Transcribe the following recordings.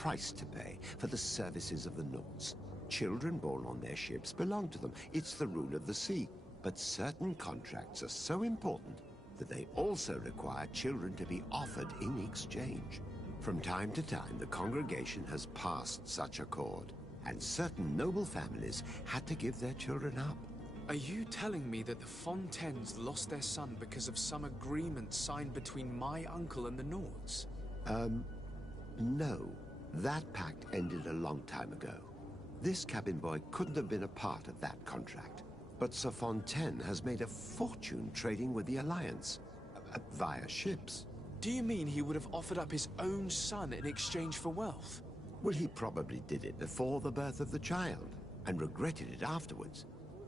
price to pay for the services of the Nauts. Children born on their ships belong to them. It's the rule of the sea. But certain contracts are so important that they also require children to be offered in exchange. From time to time, the congregation has passed such accord, and certain noble families had to give their children up. Are you telling me that the Fontaines lost their son because of some agreement signed between my uncle and the Nauts? No. That pact ended a long time ago. This cabin boy couldn't have been a part of that contract. But Sir Fontaine has made a fortune trading with the Alliance, via ships. Do you mean he would have offered up his own son in exchange for wealth? Well, he probably did it before the birth of the child, and regretted it afterwards.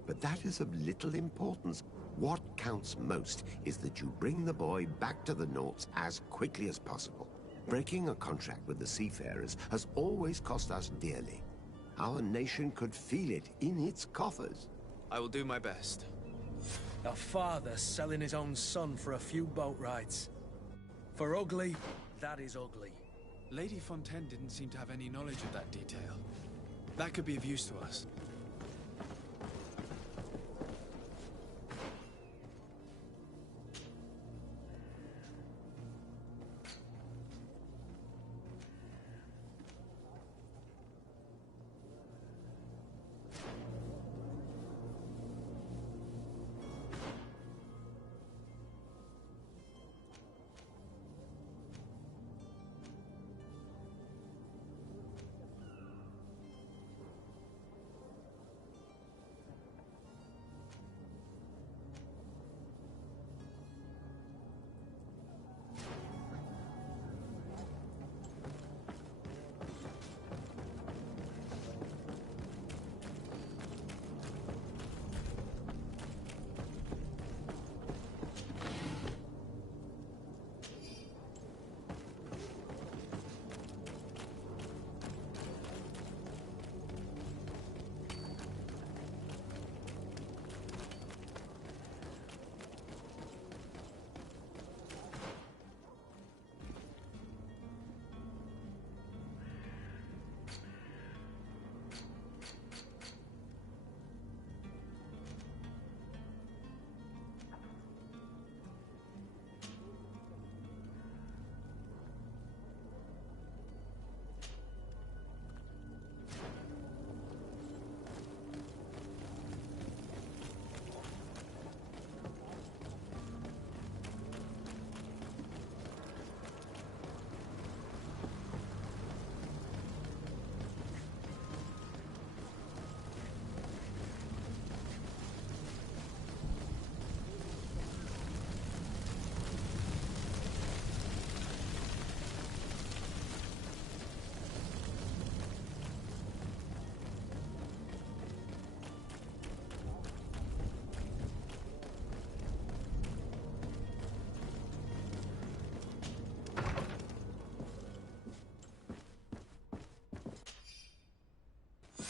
But that is of little importance. What counts most is that you bring the boy back to the Nauts as quickly as possible. Breaking a contract with the seafarers has always cost us dearly. Our nation could feel it in its coffers. I will do my best. A father selling his own son for a few boat rides. For ugly, that is ugly. Lady Fontaine didn't seem to have any knowledge of that detail. That could be of use to us.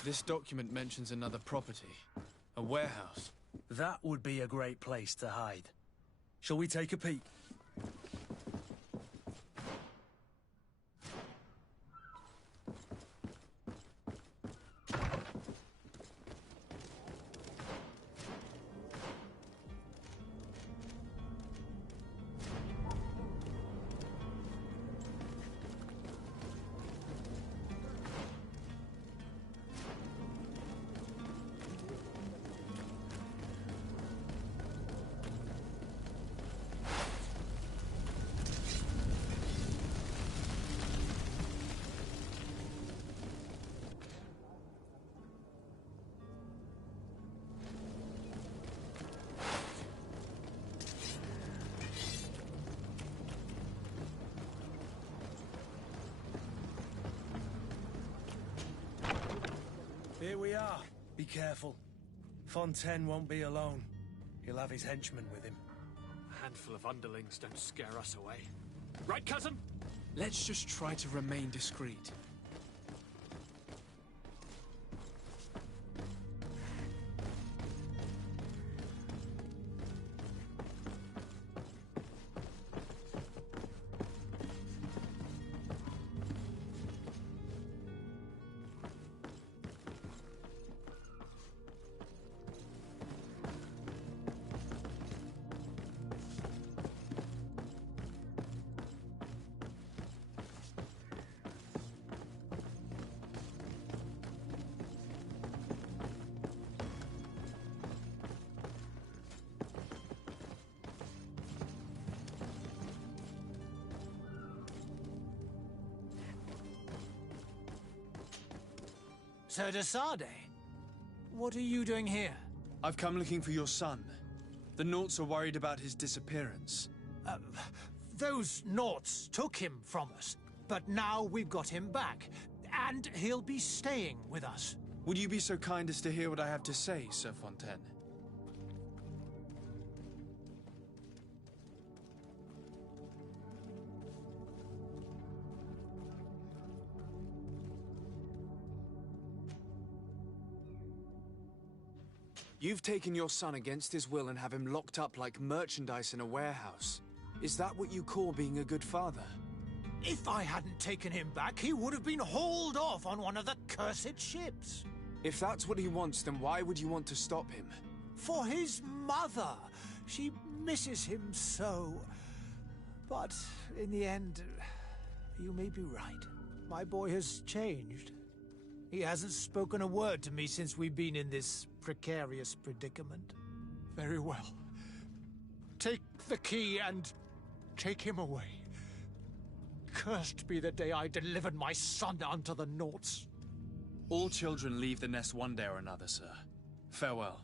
This document mentions another property. A warehouse. That would be a great place to hide. Shall we take a peek? Here we are. Be careful. Fontaine won't be alone. He'll have his henchmen with him. A handful of underlings don't scare us away. Right, cousin? Let's just try to remain discreet. Sir de Sade, what are you doing here? I've come looking for your son. The Naughts are worried about his disappearance. Those Naughts took him from us, but now we've got him back, and he'll be staying with us. Would you be so kind as to hear what I have to say, Sir Fontaine? You've taken your son against his will and have him locked up like merchandise in a warehouse. Is that what you call being a good father? If I hadn't taken him back, he would have been hauled off on one of the cursed ships. If that's what he wants, then why would you want to stop him? For his mother. She misses him so. But in the end, you may be right. My boy has changed. He hasn't spoken a word to me since we've been in this precarious predicament. Very well. Take the key and take him away. Cursed be the day I delivered my son unto the Naughts. All children leave the nest one day or another, sir. Farewell.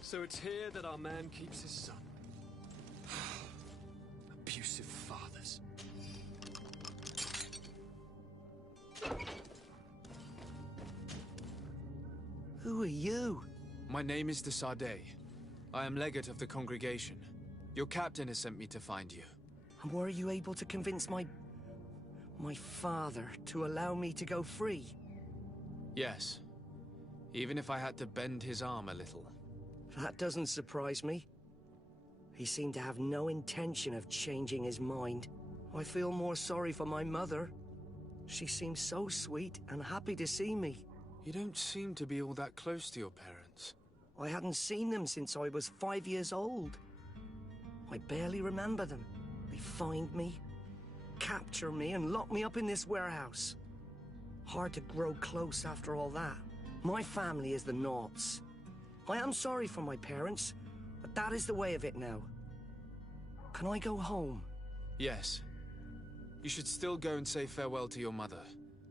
So it's here that our man keeps his son. Abusive fathers. Who are you? My name is de Sade. I am legate of the congregation. Your captain has sent me to find you. And were you able to convince my father to allow me to go free? Yes. Even if I had to bend his arm a little. That doesn't surprise me. He seemed to have no intention of changing his mind. I feel more sorry for my mother. She seemed so sweet and happy to see me. You don't seem to be all that close to your parents. I hadn't seen them since I was 5 years old. I barely remember them. They find me, capture me, and lock me up in this warehouse. Hard to grow close after all that. My family is the Naughts. I am sorry for my parents, but that is the way of it now. Can I go home? Yes. You should still go and say farewell to your mother.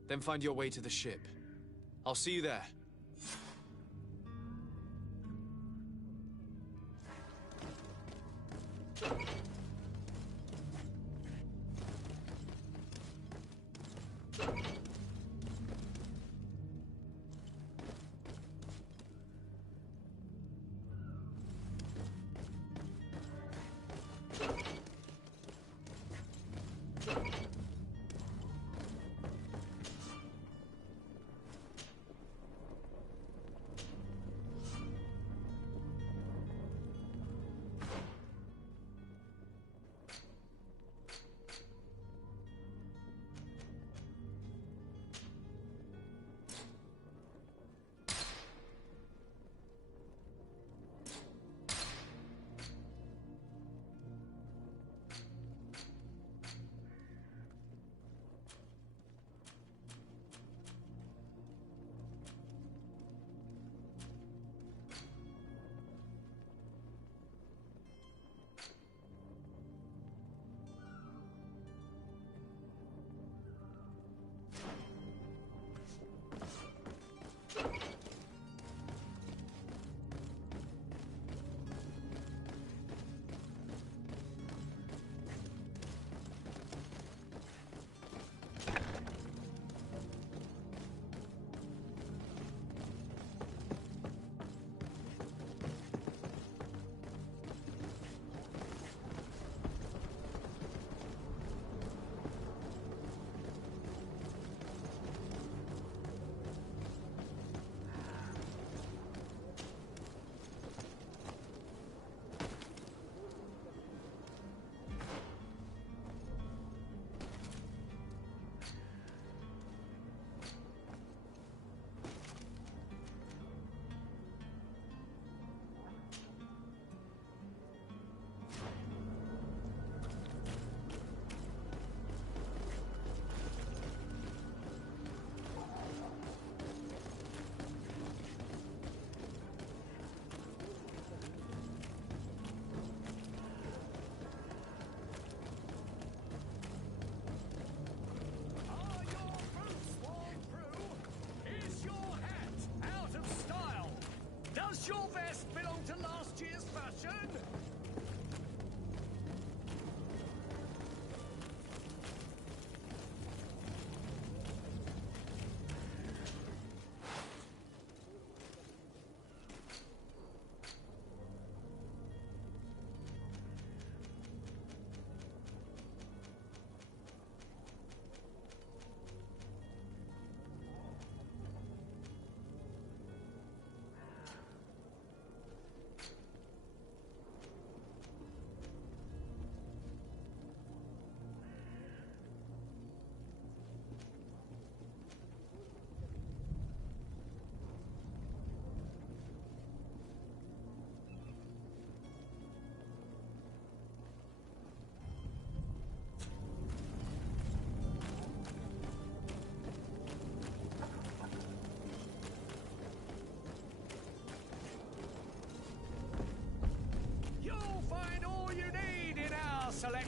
Then find your way to the ship. I'll see you there.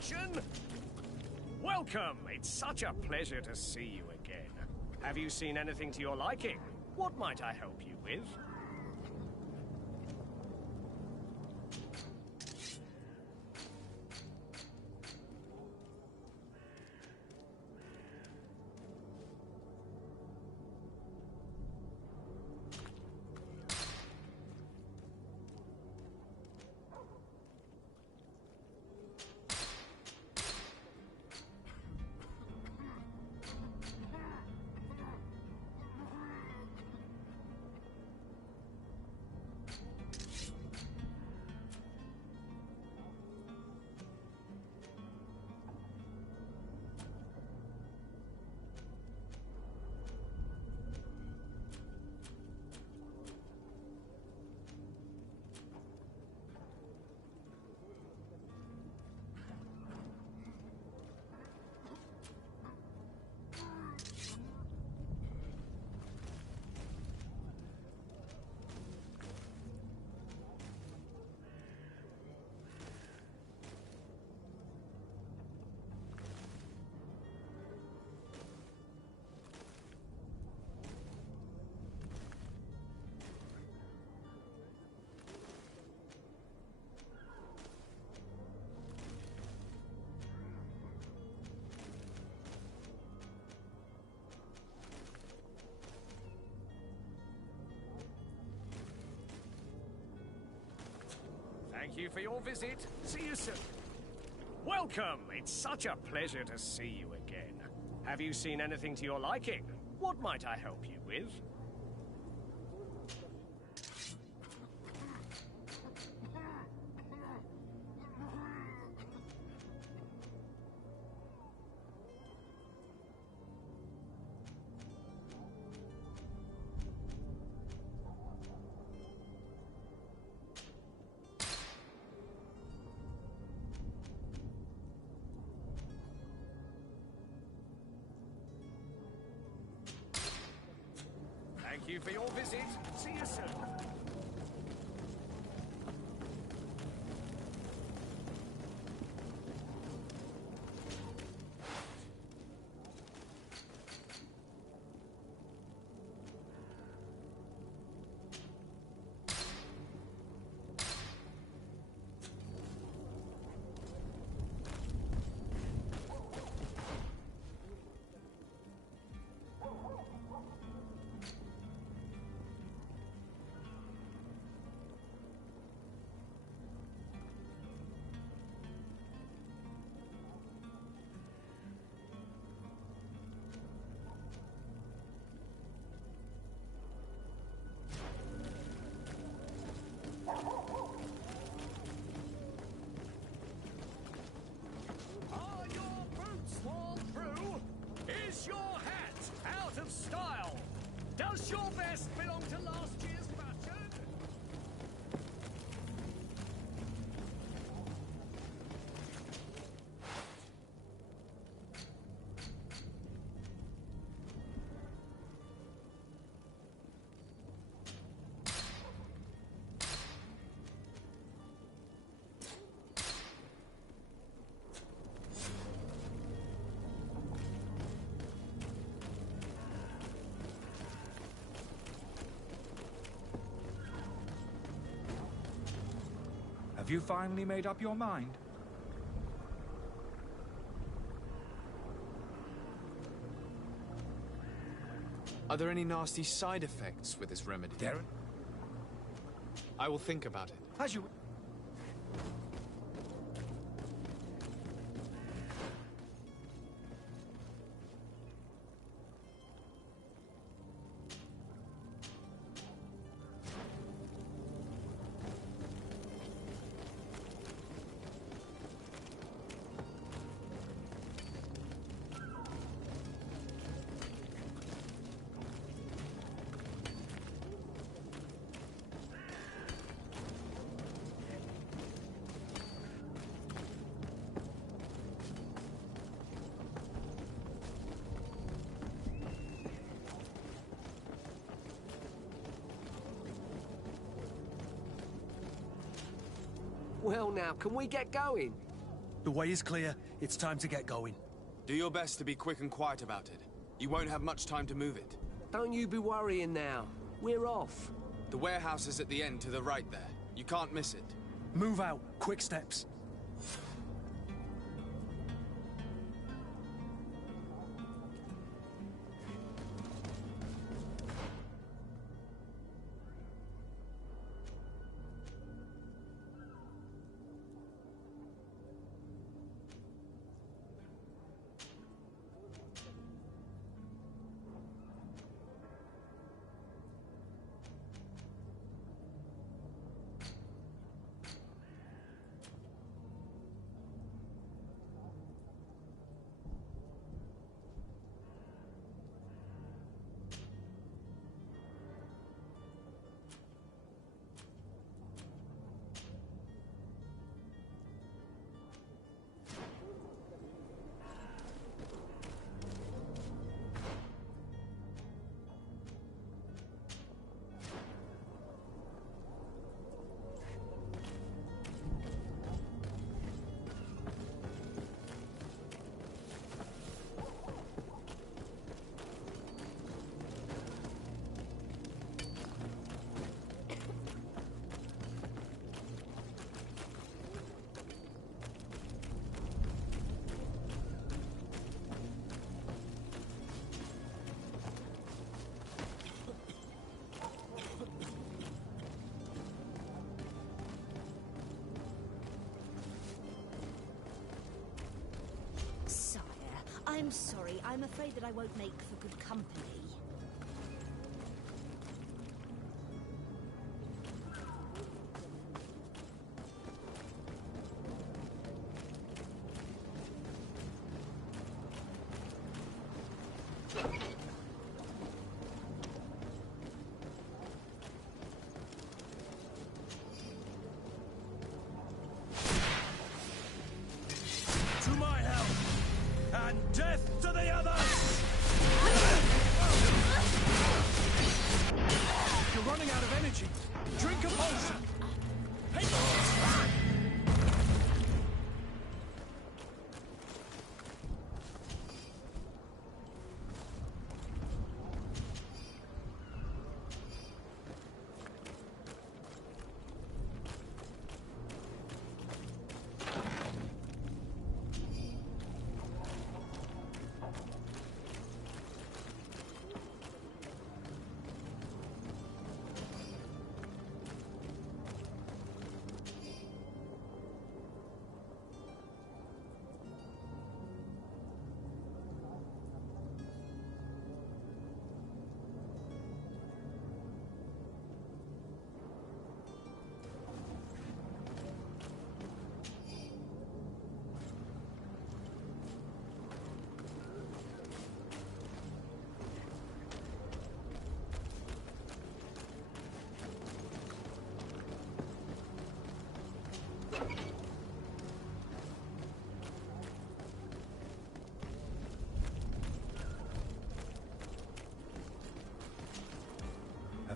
satisfaction? Welcome. It's such a pleasure to see you again. Have you seen anything to your liking? What might I help you with? Thank you for your visit. See you soon. Welcome. It's such a pleasure to see you again. Have you seen anything to your liking? What might I help you with? Thank you for your visit. See you soon. Are your boots worn through? Is your hat out of style? Does your vest belong to last year's fashion? Have you finally made up your mind? Are there any nasty side effects with this remedy? Darren? I will think about it. As you... Well now, can we get going? The way is clear. It's time to get going. Do your best to be quick and quiet about it. You won't have much time to move it. Don't you be worrying now. We're off. The warehouse is at the end to the right there. You can't miss it. Move out. Quick steps. I'm sorry. I'm afraid that I won't make for good company. To my help! And death to the others! You're running out of energy. Drink a potion.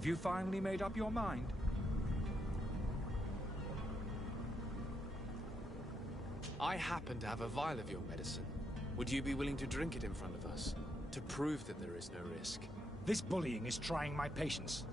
Have you finally made up your mind? I happen to have a vial of your medicine. Would you be willing to drink it in front of us? To prove that there is no risk? This bullying is trying my patience.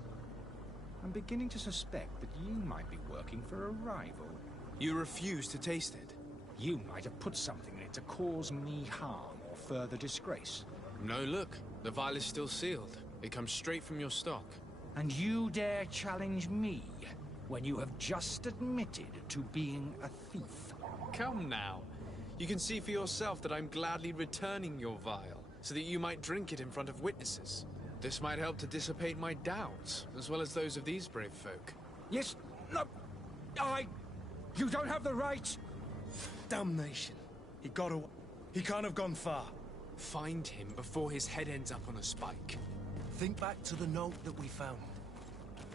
I'm beginning to suspect that you might be working for a rival. You refuse to taste it? You might have put something in it to cause me harm or further disgrace. No, look. The vial is still sealed. It comes straight from your stock. And you dare challenge me when you have just admitted to being a thief? Come now. You can see for yourself that I'm gladly returning your vial, so that you might drink it in front of witnesses. This might help to dissipate my doubts, as well as those of these brave folk. Yes, no, You don't have the right! Damnation. He got away. He can't have gone far. Find him before his head ends up on a spike. Think back to the note that we found.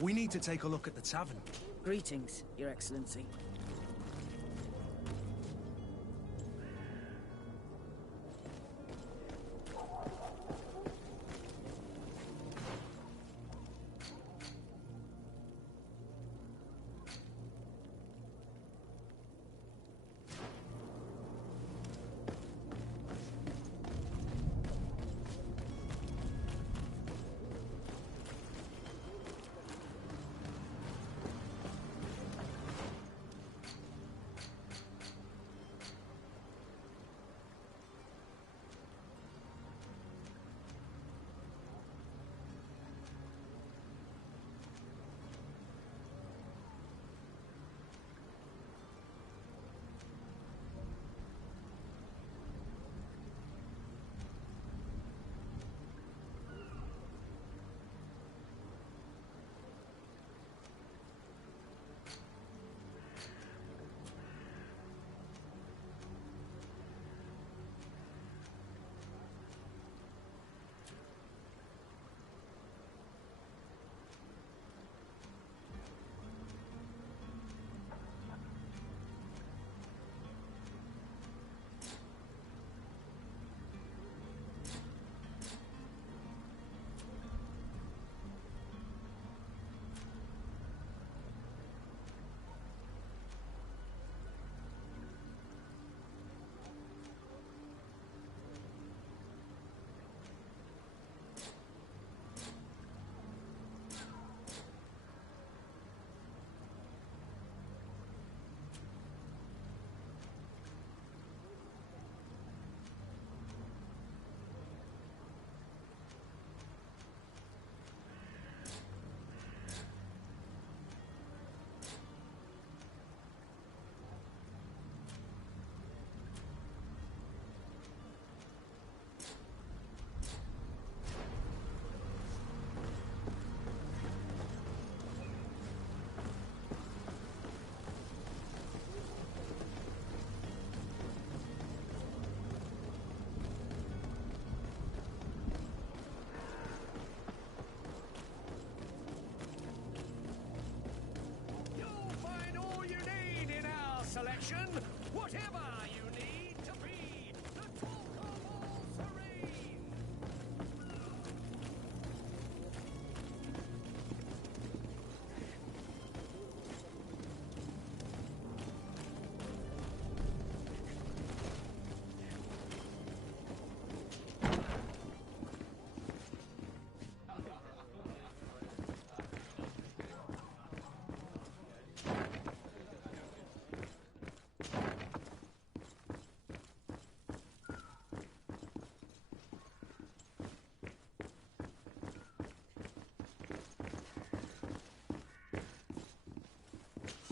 We need to take a look at the tavern. Greetings, Your Excellency.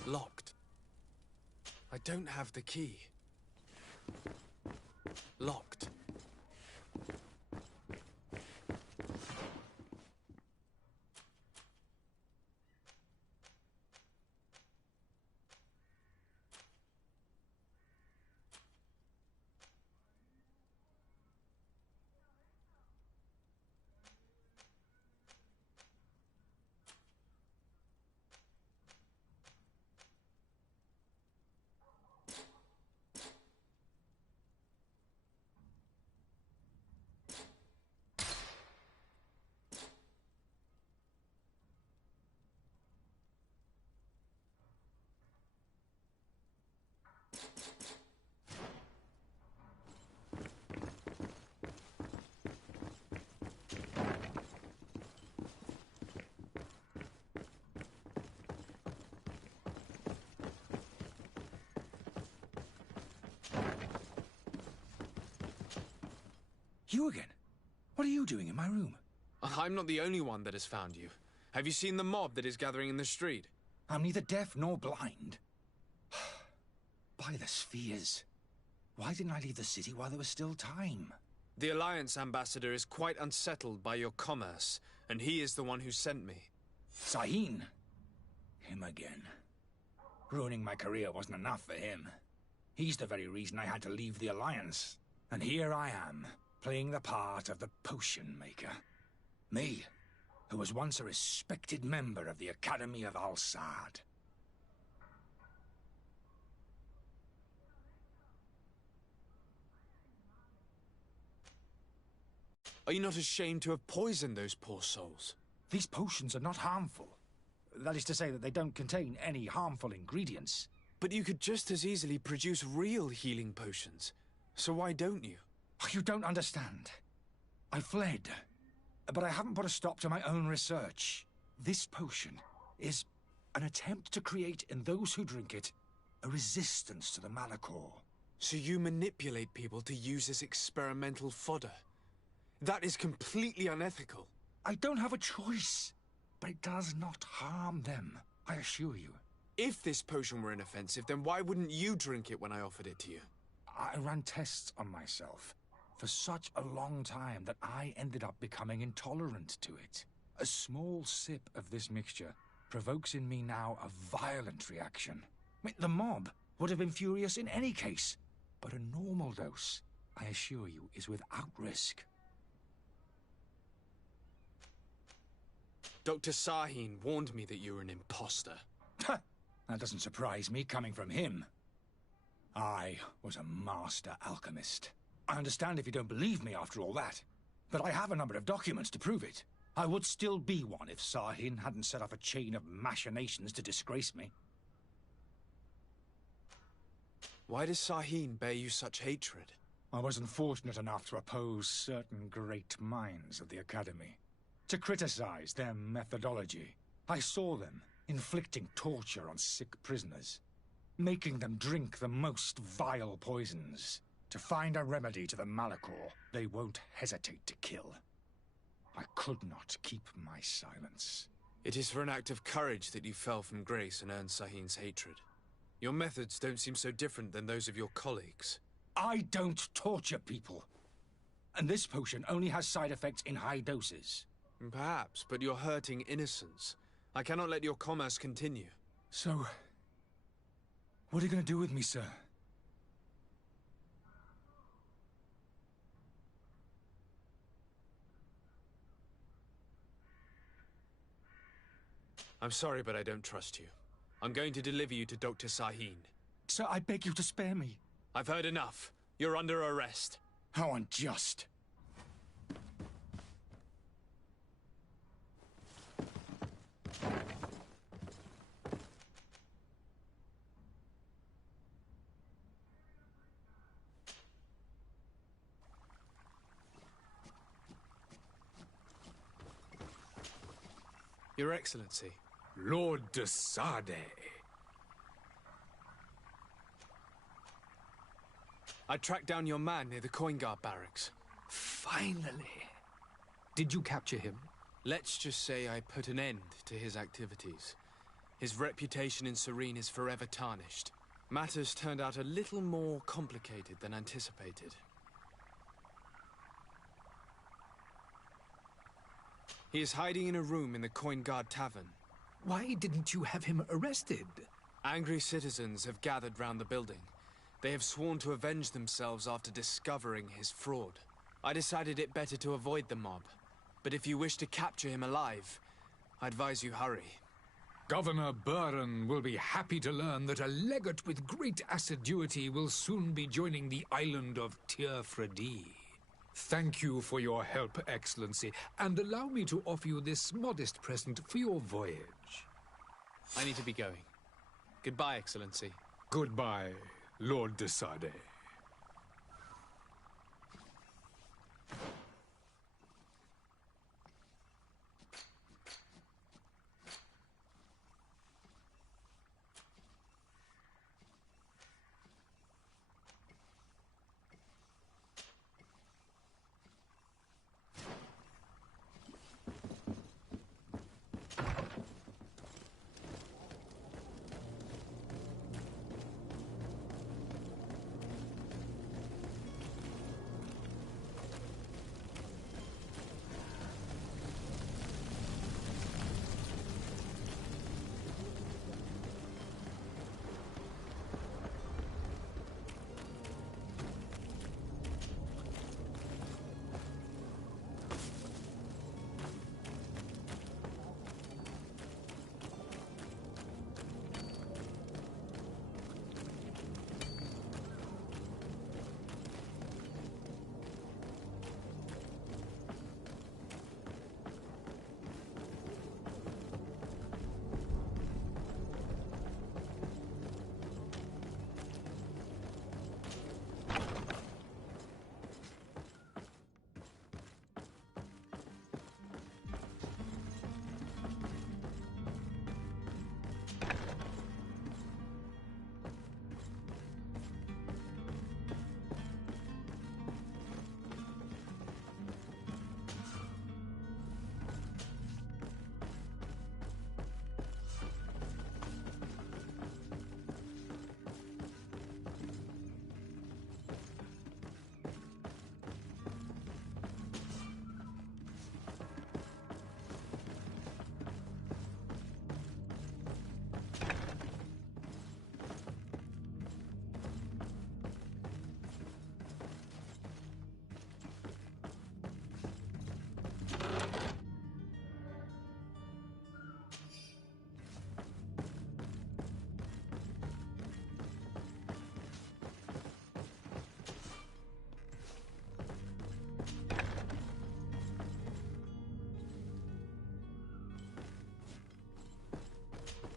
Locked. I don't have the key. Locked. You again? What are you doing in my room? I'm not the only one that has found you. Have you seen the mob that is gathering in the street? I'm neither deaf nor blind. By the spheres. Why didn't I leave the city while there was still time? The Alliance ambassador is quite unsettled by your commerce, and he is the one who sent me. Sahin? Him again. Ruining my career wasn't enough for him. He's the very reason I had to leave the Alliance. And here I am, playing the part of the potion maker. Me, who was once a respected member of the Academy of Al-Saad. Are you not ashamed to have poisoned those poor souls? These potions are not harmful. That is to say that they don't contain any harmful ingredients. But you could just as easily produce real healing potions. So why don't you? You don't understand. I fled, but I haven't put a stop to my own research. This potion is an attempt to create in those who drink it a resistance to the Malachor. So you manipulate people to use as experimental fodder? That is completely unethical. I don't have a choice, but it does not harm them, I assure you. If this potion were inoffensive, then why wouldn't you drink it when I offered it to you? I ran tests on myself for such a long time that I ended up becoming intolerant to it. A small sip of this mixture provokes in me now a violent reaction. The mob would have been furious in any case, but a normal dose, I assure you, is without risk. Dr. Sahin warned me that you were an imposter. That doesn't surprise me coming from him. I was a master alchemist. I understand if you don't believe me after all that, but I have a number of documents to prove it. I would still be one if Sahin hadn't set off a chain of machinations to disgrace me. Why does Sahin bear you such hatred? I wasn't fortunate enough to oppose certain great minds of the Academy, to criticize their methodology. I saw them inflicting torture on sick prisoners, making them drink the most vile poisons. To find a remedy to the Malachor, they won't hesitate to kill. I could not keep my silence. It is for an act of courage that you fell from grace and earned Sahin's hatred. Your methods don't seem so different than those of your colleagues. I don't torture people. And this potion only has side effects in high doses. Perhaps, but you're hurting innocents. I cannot let your commerce continue. So, what are you going to do with me, sir? I'm sorry, but I don't trust you. I'm going to deliver you to Dr. Sahin. Sir, I beg you to spare me. I've heard enough. You're under arrest. How unjust. Your Excellency. Lord de Sade. I tracked down your man near the Coin Guard barracks. Finally. Did you capture him? Let's just say I put an end to his activities. His reputation in Serene is forever tarnished. Matters turned out a little more complicated than anticipated. He is hiding in a room in the Coin Guard Tavern. Why didn't you have him arrested? Angry citizens have gathered round the building. They have sworn to avenge themselves after discovering his fraud. I decided it better to avoid the mob. But if you wish to capture him alive, I advise you hurry. Governor Buren will be happy to learn that a legate with great assiduity will soon be joining the island of Teofredi. Thank you for your help, Excellency, and allow me to offer you this modest present for your voyage. I need to be going. Goodbye, Excellency. Goodbye, Lord de Sade.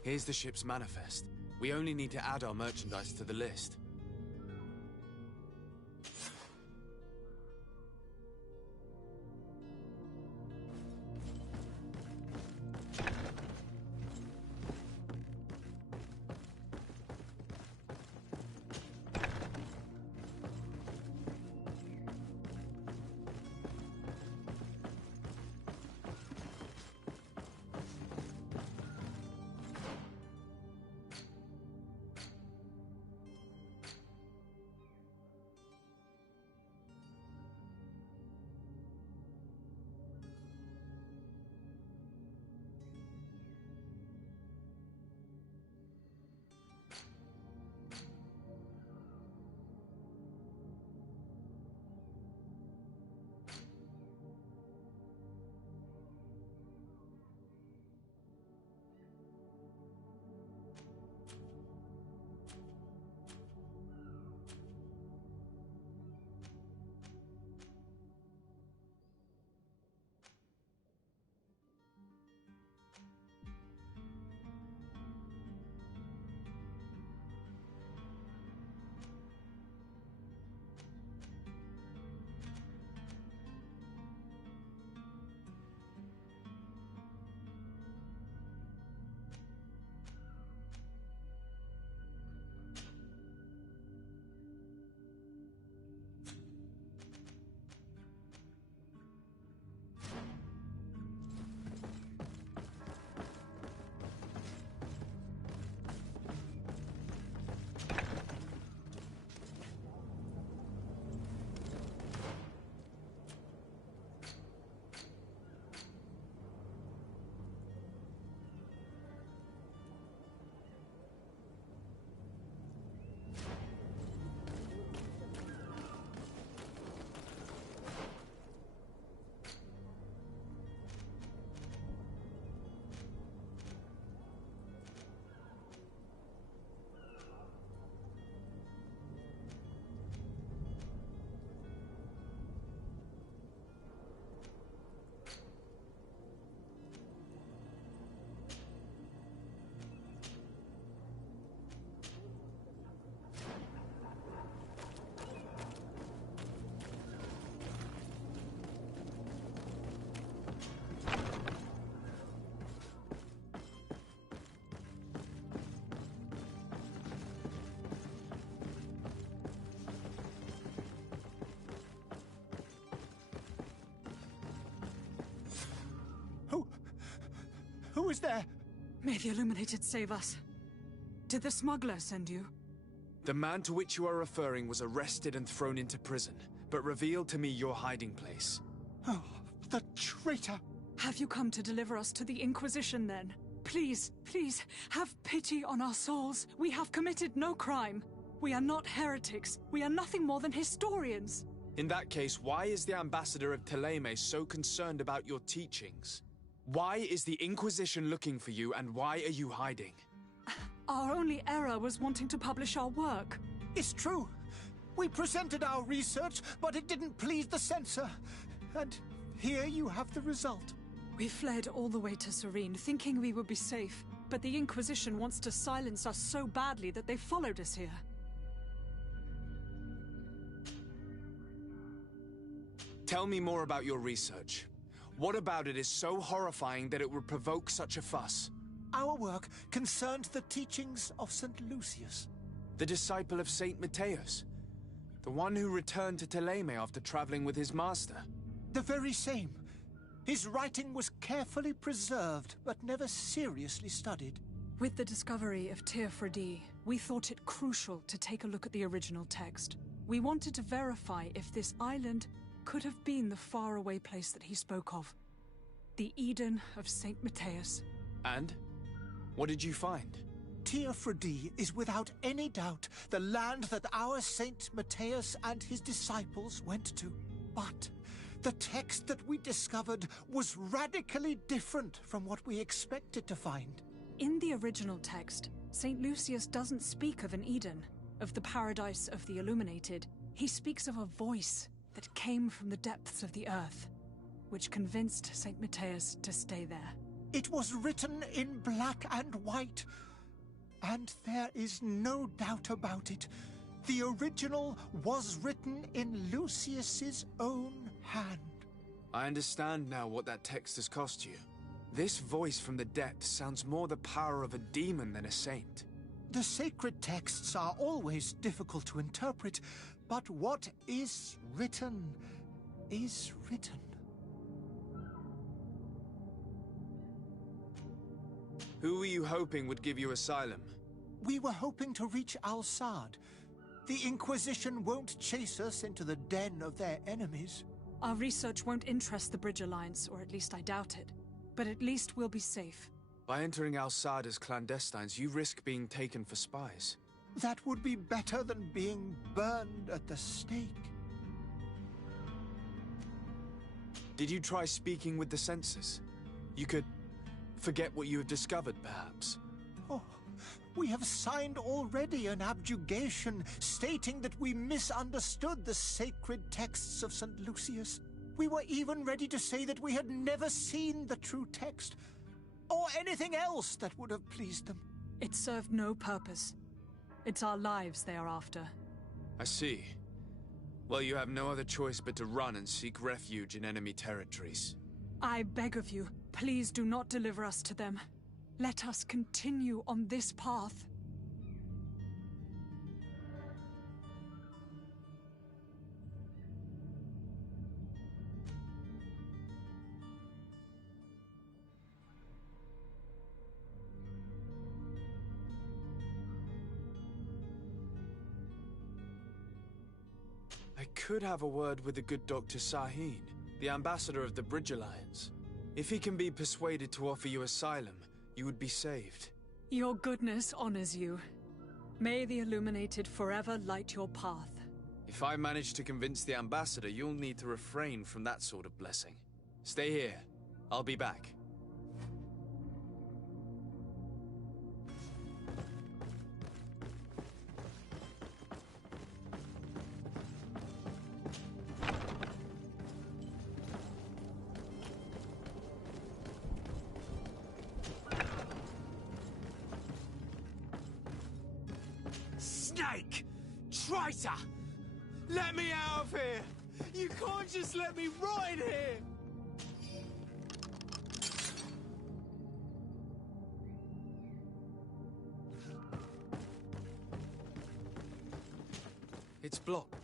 Here's the ship's manifest. We only need to add our merchandise to the list. is there? May the Illuminated save us. Did the smuggler send you? The man to which you are referring was arrested and thrown into prison, but revealed to me your hiding place. Oh, the traitor! Have you come to deliver us to the Inquisition, then? Please, please, have pity on our souls. We have committed no crime. We are not heretics. We are nothing more than historians. In that case, why is the ambassador of Thélème so concerned about your teachings? Why is the Inquisition looking for you, and why are you hiding? Our only error was wanting to publish our work. It's true. We presented our research, but it didn't please the censor. And here you have the result. We fled all the way to Serene, thinking we would be safe. But the Inquisition wants to silence us so badly that they followed us here. Tell me more about your research. What about it is so horrifying that it would provoke such a fuss? Our work concerned the teachings of St. Lucius. The disciple of St. Matthias? The one who returned to Thélème after traveling with his master? The very same. His writing was carefully preserved, but never seriously studied. With the discovery of Teofredi, we thought it crucial to take a look at the original text. We wanted to verify if this island could have been the faraway place that he spoke of. The Eden of St. Matthias. And? What did you find? Teofredi is without any doubt the land that our Saint Matthias and his disciples went to. But the text that we discovered was radically different from what we expected to find. In the original text, St. Lucius doesn't speak of an Eden, of the paradise of the Illuminated. He speaks of a voice that came from the depths of the earth, which convinced St. Matthias to stay there. It was written in black and white, and there is no doubt about it. The original was written in Lucius's own hand. I understand now what that text has cost you. This voice from the depths sounds more the power of a demon than a saint. The sacred texts are always difficult to interpret, but what is written is written. Who were you hoping would give you asylum? We were hoping to reach Al-Sad. The Inquisition won't chase us into the den of their enemies. Our research won't interest the Bridge Alliance, or at least I doubt it. But at least we'll be safe. By entering Al-Sad as clandestines, you risk being taken for spies. That would be better than being burned at the stake. Did you try speaking with the censors? You could forget what you have discovered, perhaps. Oh, we have signed already an abjugation stating that we misunderstood the sacred texts of St. Lucius. We were even ready to say that we had never seen the true text, or anything else that would have pleased them. It served no purpose. It's our lives they are after. I see. Well, you have no other choice but to run and seek refuge in enemy territories. I beg of you, please do not deliver us to them. Let us continue on this path. I could have a word with the good Dr. Sahin, the ambassador of the Bridge Alliance. If he can be persuaded to offer you asylum, you would be saved. Your goodness honors you. May the Illuminated forever light your path. If I manage to convince the ambassador, you'll need to refrain from that sort of blessing. Stay here. I'll be back. Snake! Traitor! Let me out of here! You can't just let me rot in here! It's blocked.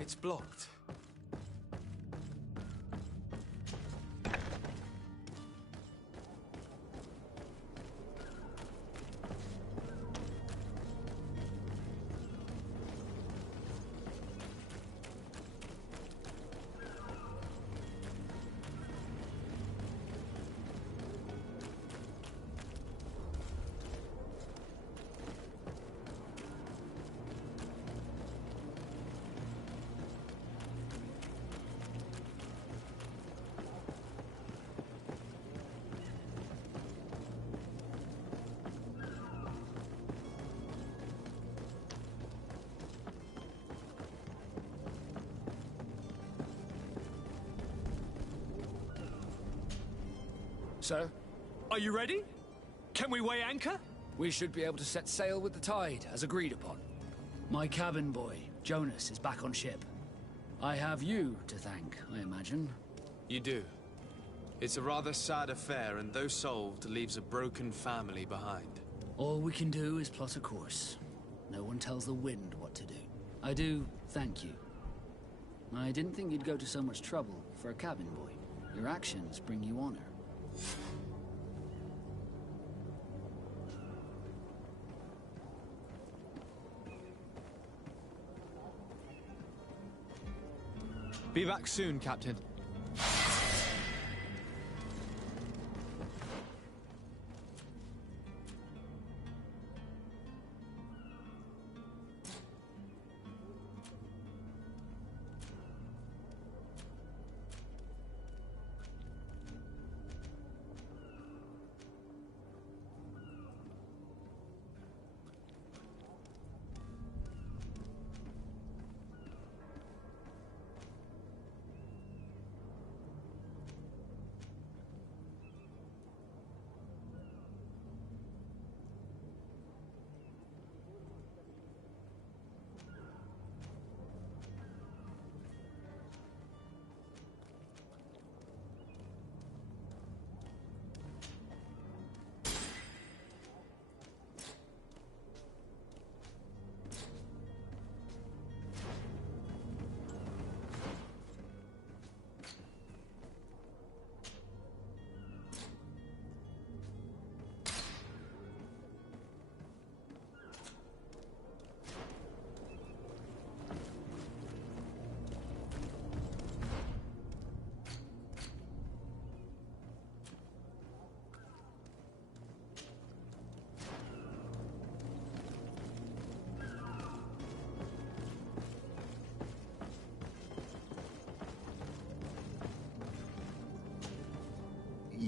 It's blocked. Sir? Are you ready? Can we weigh anchor? We should be able to set sail with the tide, as agreed upon. My cabin boy, Jonas, is back on ship. I have you to thank, I imagine. You do. It's a rather sad affair, and though solved, leaves a broken family behind. All we can do is plot a course. No one tells the wind what to do. I do thank you. I didn't think you'd go to so much trouble for a cabin boy. Your actions bring you honor. Be back soon, Captain.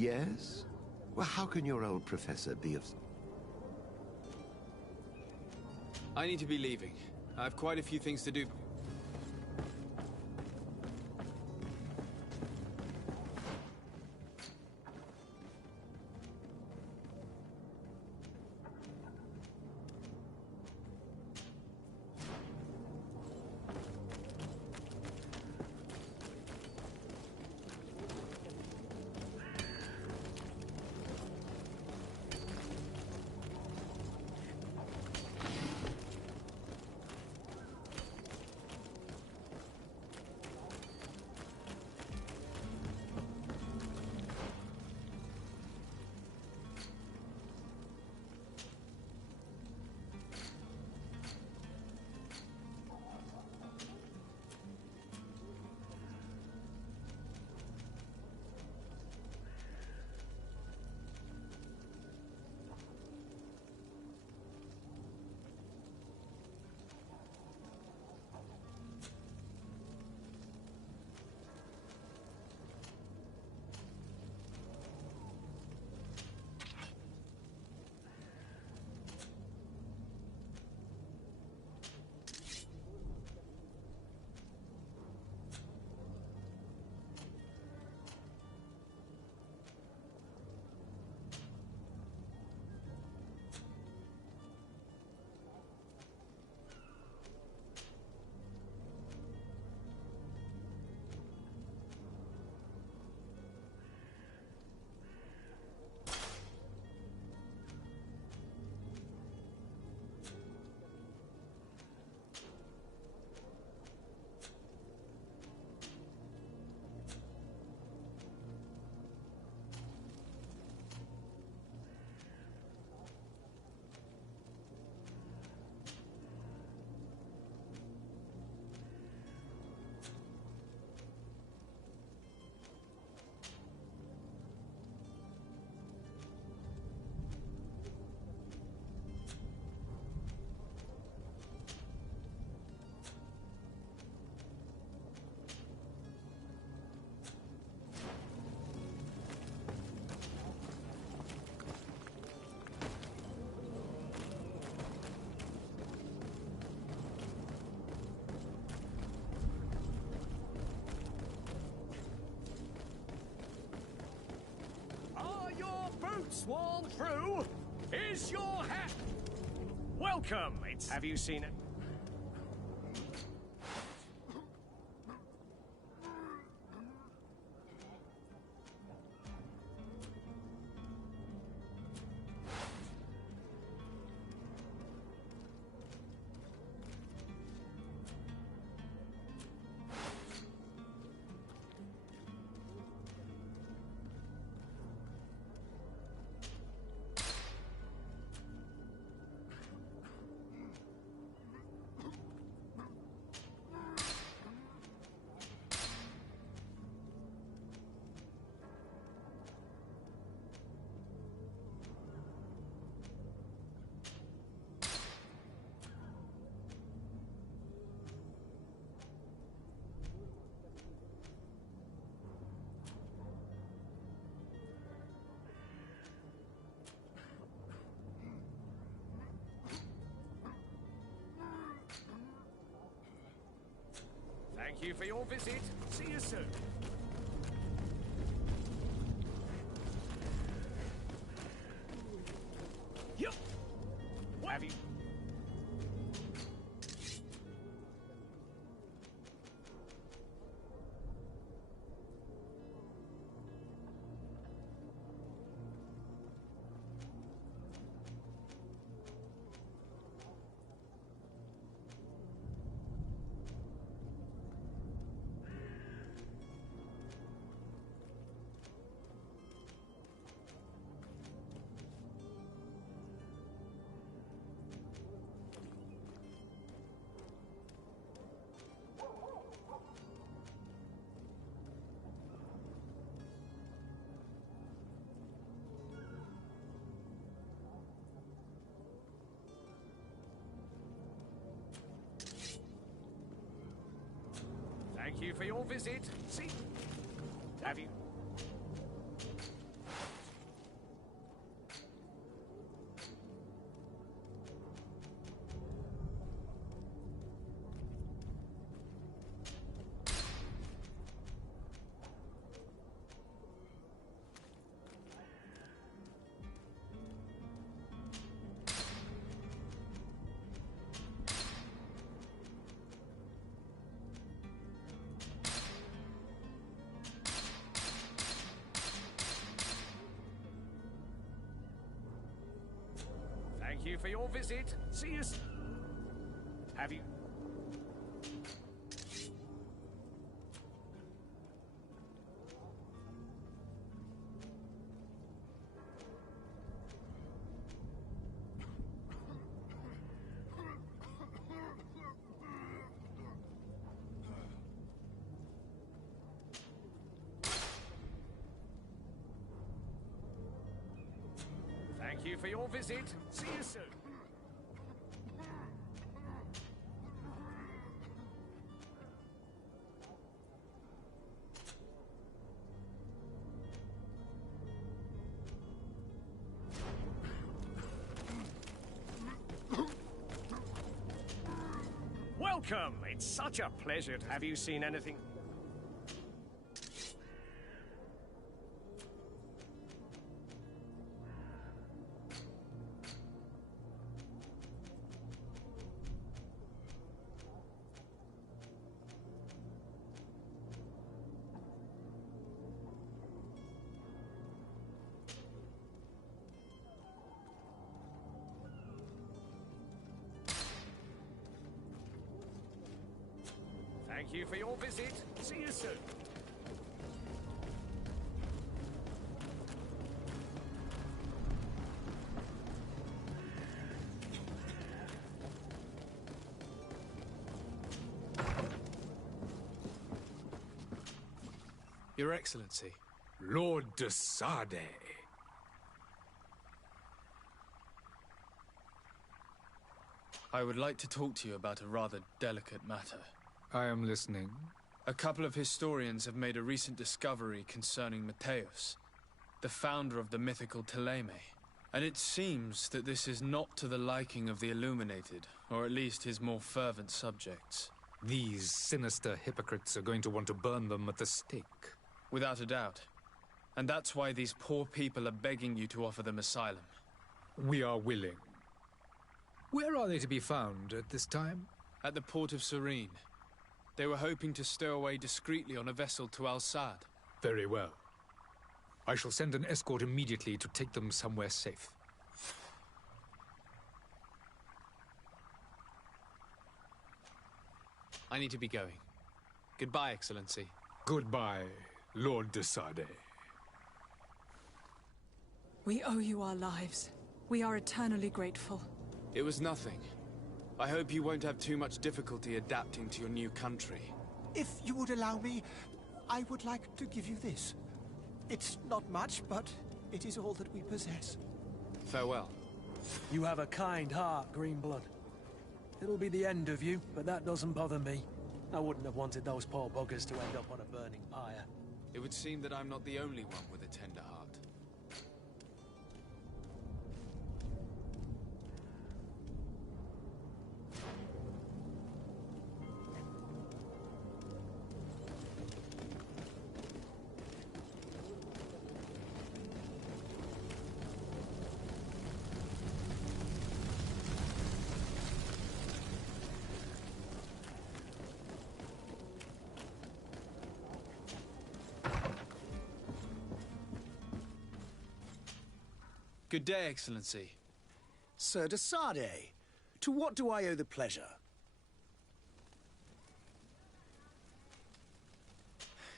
Yes? Well, how can your old professor be of... I need to be leaving. I have quite a few things to do. swarm through is your hat. Welcome. Have you seen it? Thank you for your visit. See you soon. Yup. What have you? Thank you for your visit. See? Have you? Thank you for your visit. See you. Have you? Thank you for your visit. See you soon. Welcome. It's such a pleasure. Have you seen anything? Thank you for your visit. See you soon. Your Excellency. Lord de Sade. I would like to talk to you about a rather delicate matter. I am listening. A couple of historians have made a recent discovery concerning Matthäus, the founder of the mythical Thélème. And it seems that this is not to the liking of the Illuminated, or at least his more fervent subjects. These sinister hypocrites are going to want to burn them at the stake. Without a doubt. And that's why these poor people are begging you to offer them asylum. We are willing. Where are they to be found at this time? At the port of Serene. They were hoping to stow away discreetly on a vessel to Al-Sad. Very well. I shall send an escort immediately to take them somewhere safe. I need to be going. Goodbye, Excellency. Goodbye, Lord de Sade. We owe you our lives. We are eternally grateful. It was nothing. I hope you won't have too much difficulty adapting to your new country. If you would allow me, I would like to give you this. It's not much, but it is all that we possess. Farewell. You have a kind heart, Greenblood. It'll be the end of you, but that doesn't bother me. I wouldn't have wanted those poor buggers to end up on a burning pyre. It would seem that I'm not the only one with a tender heart. Good day, Excellency. Sir de Sade, to what do I owe the pleasure?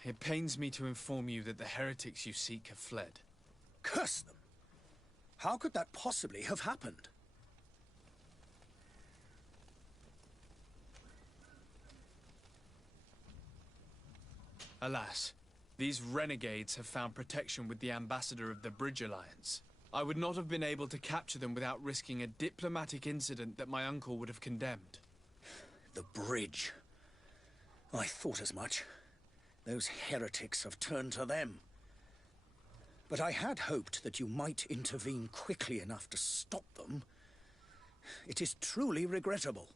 It pains me to inform you that the heretics you seek have fled. Curse them! How could that possibly have happened? Alas, these renegades have found protection with the ambassador of the Bridge Alliance. I would not have been able to capture them without risking a diplomatic incident that my uncle would have condemned. The bridge. I thought as much. Those heretics have turned to them. But I had hoped that you might intervene quickly enough to stop them. It is truly regrettable.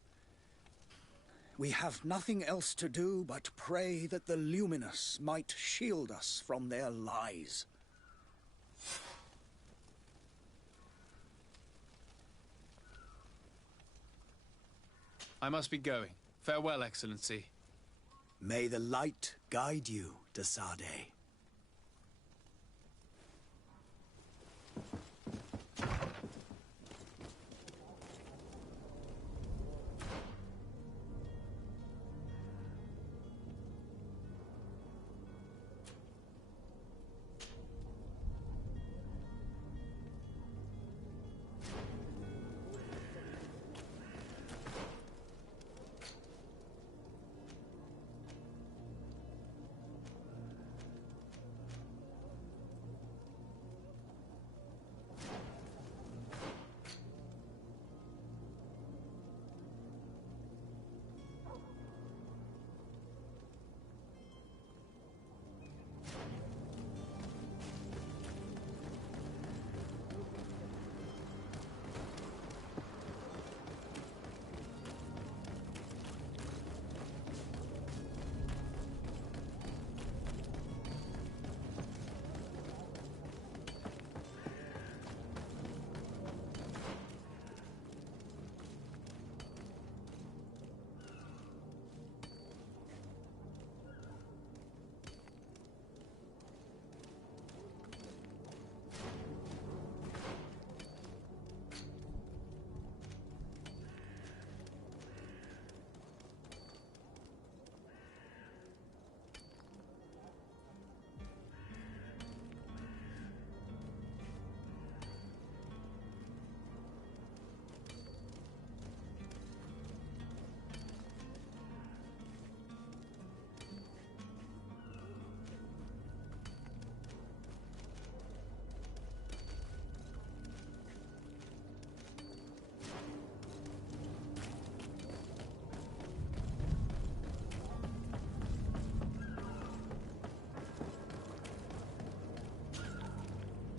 We have nothing else to do but pray that the Luminous might shield us from their lies. I must be going. Farewell, Excellency. May the light guide you, de Sade.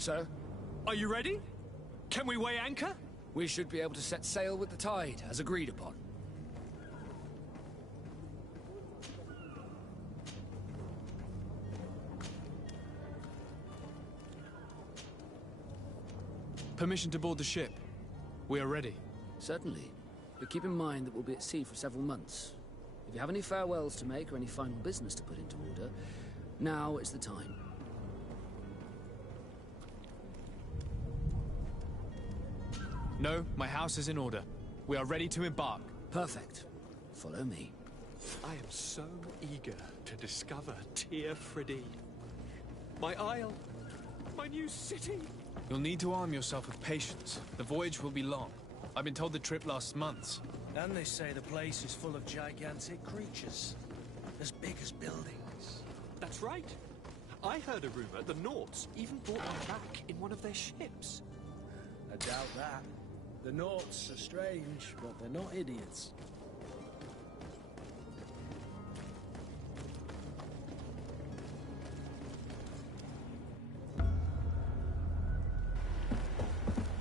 Sir? Are you ready? Can we weigh anchor? We should be able to set sail with the tide, as agreed upon. Permission to board the ship. We are ready. Certainly. But keep in mind that we'll be at sea for several months. If you have any farewells to make or any final business to put into order, now is the time. No, my house is in order. We are ready to embark. Perfect. Follow me. I am so eager to discover Teer Fradee. My isle, my new city. You'll need to arm yourself with patience. The voyage will be long. I've been told the trip lasts months. And they say the place is full of gigantic creatures. As big as buildings. That's right. I heard a rumor the Nauts even brought one back in one of their ships. I doubt that. The Nauts are strange, but they're not idiots.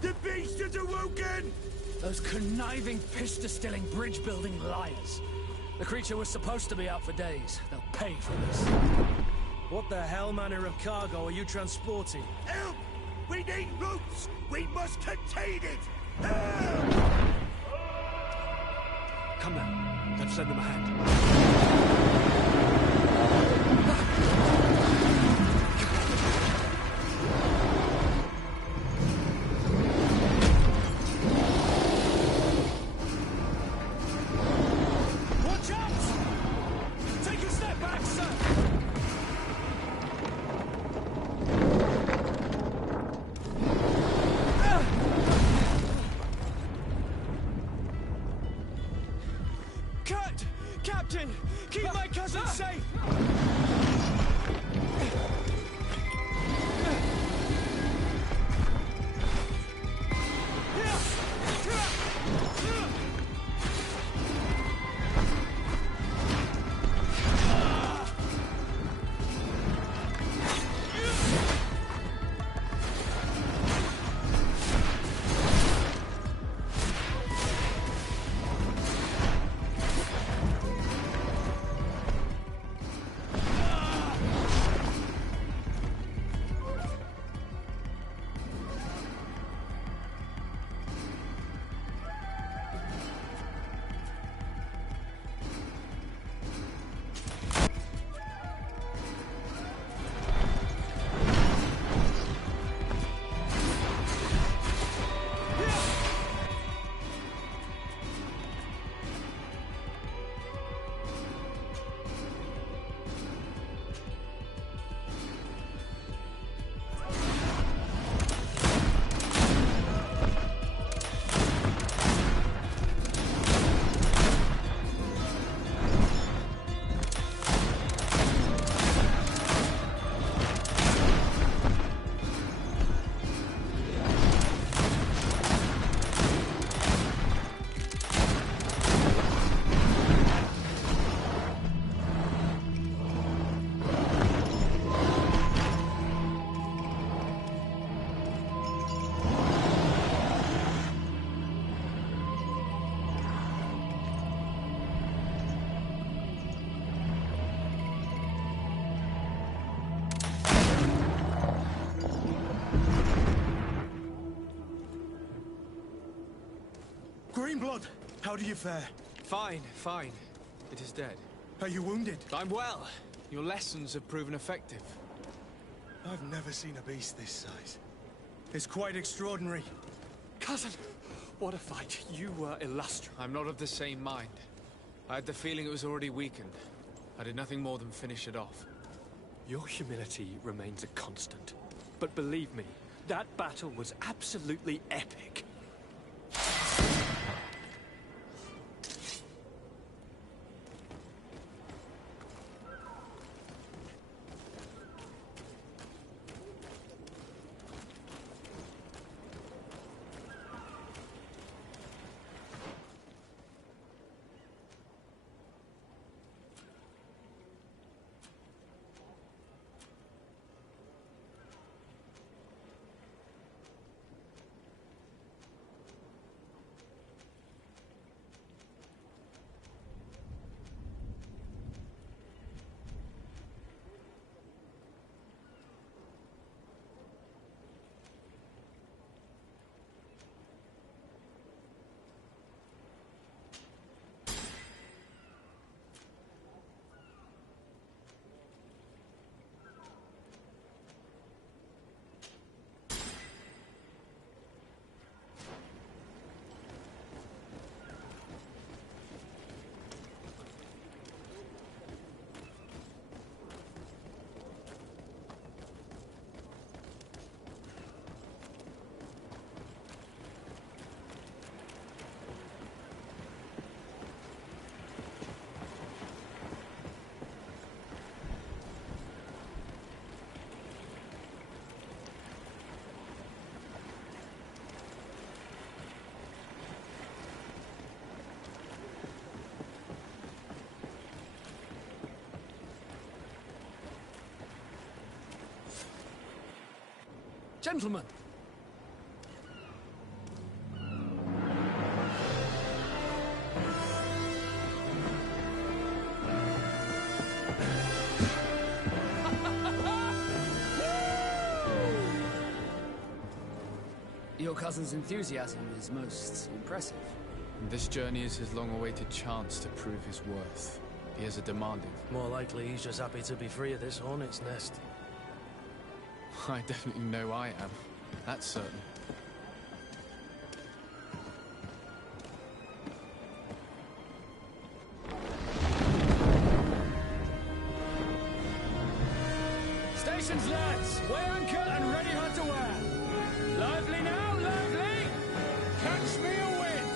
The beast is awoken! Those conniving, piss-distilling, bridge-building liars. The creature was supposed to be out for days. They'll pay for this. What the hell manner of cargo are you transporting? Help! We need ropes! We must contain it! Help! Come now, let's lend them a hand. Watch out! Take a step back, sir! Cut! Captain! Keep my cousin safe! Greenblood, how do you fare? Fine, fine. It is dead. Are you wounded? I'm well. Your lessons have proven effective. I've never seen a beast this size. It's quite extraordinary. Cousin, what a fight. You were illustrious. I'm not of the same mind. I had the feeling it was already weakened. I did nothing more than finish it off. Your humility remains a constant. But believe me, that battle was absolutely epic. Gentlemen! Your cousin's enthusiasm is most impressive. This journey is his long-awaited chance to prove his worth. He has a demanding. More likely he's just happy to be free of this hornet's nest. I definitely know I am. That's certain. Stations, lads! Weigh anchor and ready hard to wear! Lively now, lively! Catch me a wind!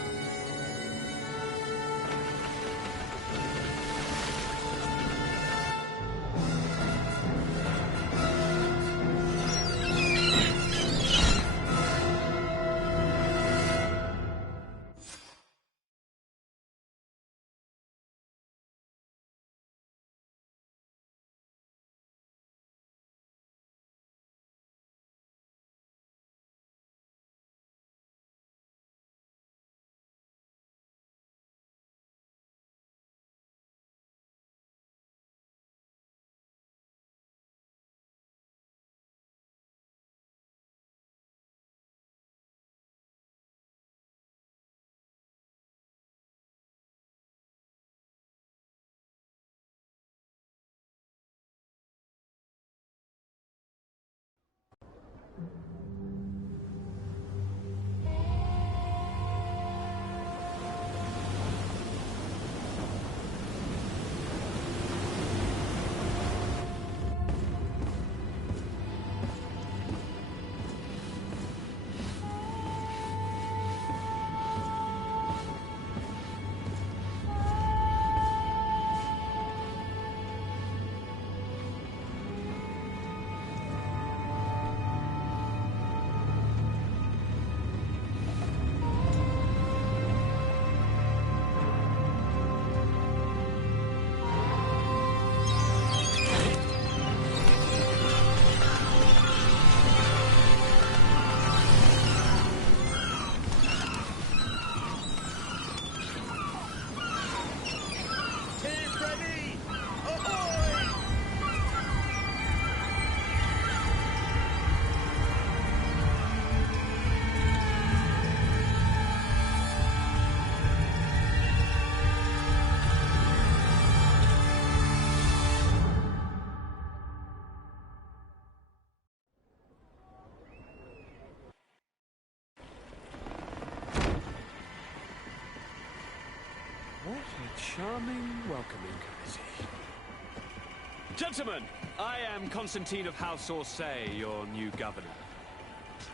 What a charming welcoming committee. Gentlemen, I am Constantine of House Orsay, your new governor.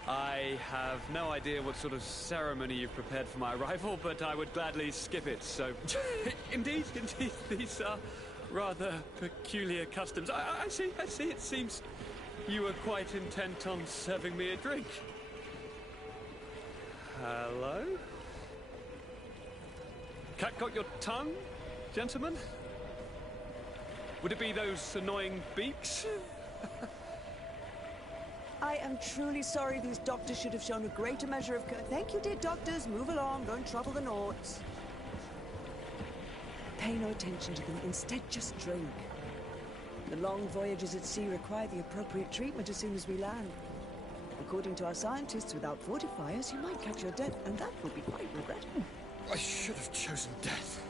I have no idea what sort of ceremony you've prepared for my arrival, but I would gladly skip it, so... indeed, these are rather peculiar customs. I see, it seems you were quite intent on serving me a drink. Hello? Cat got your tongue, gentlemen? Would it be those annoying beaks? I am truly sorry. These doctors should have shown a greater measure of Thank you, dear doctors. Move along. Don't trouble the Nauts. Pay no attention to them. Instead, just drink. The long voyages at sea require the appropriate treatment as soon as we land. According to our scientists, without fortifiers, you might catch your death, and that will be quite regrettable. I should have chosen death.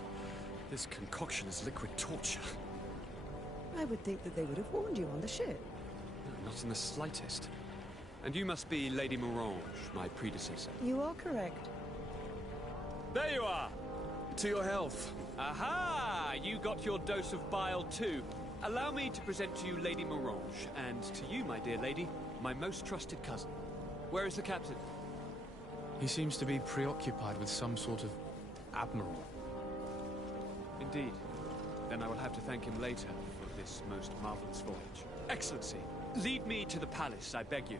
This concoction is liquid torture. I would think that they would have warned you on the ship. No, not in the slightest. And you must be Lady Morange, my predecessor. You are correct. There you are! To your health. Aha! You got your dose of bile too. Allow me to present to you Lady Morange, and to you, my dear lady, my most trusted cousin. Where is the captain? He seems to be preoccupied with some sort of admiral. Indeed. Then I will have to thank him later for this most marvelous voyage. Excellency, lead me to the palace, I beg you.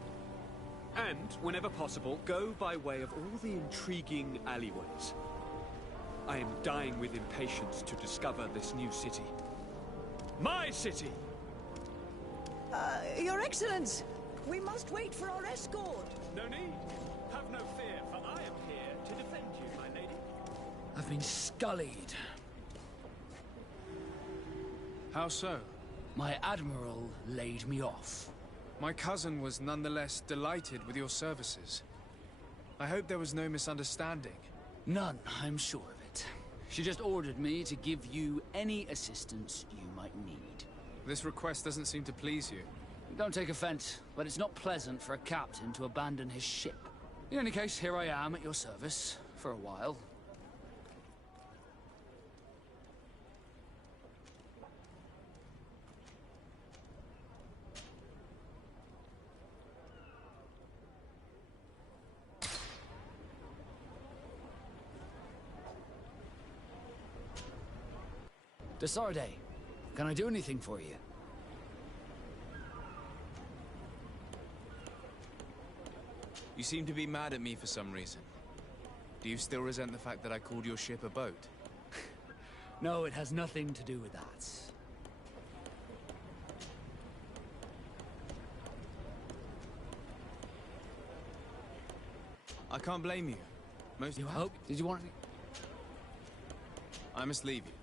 And, whenever possible, go by way of all the intriguing alleyways. I am dying with impatience to discover this new city. My city! Your Excellence! We must wait for our escort. No need. Have no fear, for I am here to defend you, my lady. I've been scullied. How so? My admiral laid me off. My cousin was nonetheless delighted with your services. I hope there was no misunderstanding. None, I'm sure of it. She just ordered me to give you any assistance you might need. This request doesn't seem to please you. Don't take offense, but it's not pleasant for a captain to abandon his ship. In any case, here I am at your service, for a while. Desarde, can I do anything for you? You seem to be mad at me for some reason. Do you still resent the fact that I called your ship a boat? No, it has nothing to do with that. I can't blame you. Most you hope. Did you want? I must leave you.